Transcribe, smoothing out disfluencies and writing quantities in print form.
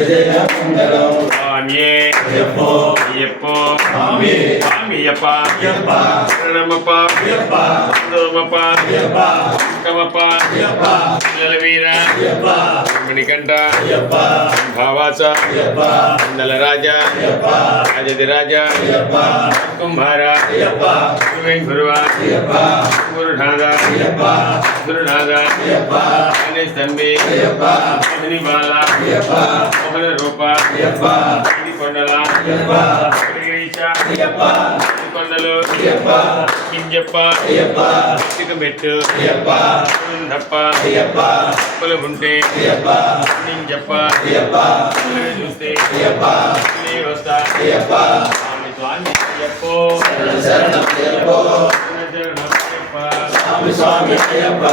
జయ మంగళం స్వామియే అయ్యప్పో అయ్యప్పో స్వామి స్వామియప్ప అయ్యప్ప శరణమప్ప అయ్యప్ప అందరమప్ప అయ్యప్ప కమప్ప అయ్యప్ప పిల్లల వీర అయ్యప్ప మణికంఠ అయ్యప్ప భావాస అయ్యప్ప మండల రాజా అయ్యప్ప రాజధిరాజ అయ్యప్ప కుంభార అయ్యప్ప గురువ అయ్యప్ప గురునాథ అయ్యప్ప గురునాథ అయ్యప్ప గణేష్ తంబి అయ్యప్ప మోహిని బాల అయ్యప్ప మోహన రూప అయ్యప్ప కొండల అయ్యప్ప గిరీశ అయ్యప్ప కొండలు అయ్యప్ప కింజప్ప అయ్యప్ప చికమెట్టు అయ్యప్ప దప్ప అయ్యప్ప పొలగుంటే అయ్యప్ప నింజప్ప అయ్యప్ప చూస్తే అయ్యప్ప వస్తా అయ్యప్ప స్వామి స్వామి అయ్యప్పో శరణం అయ్యప్పో శరణం అయ్యప్ప స్వామి స్వామి అయ్యప్ప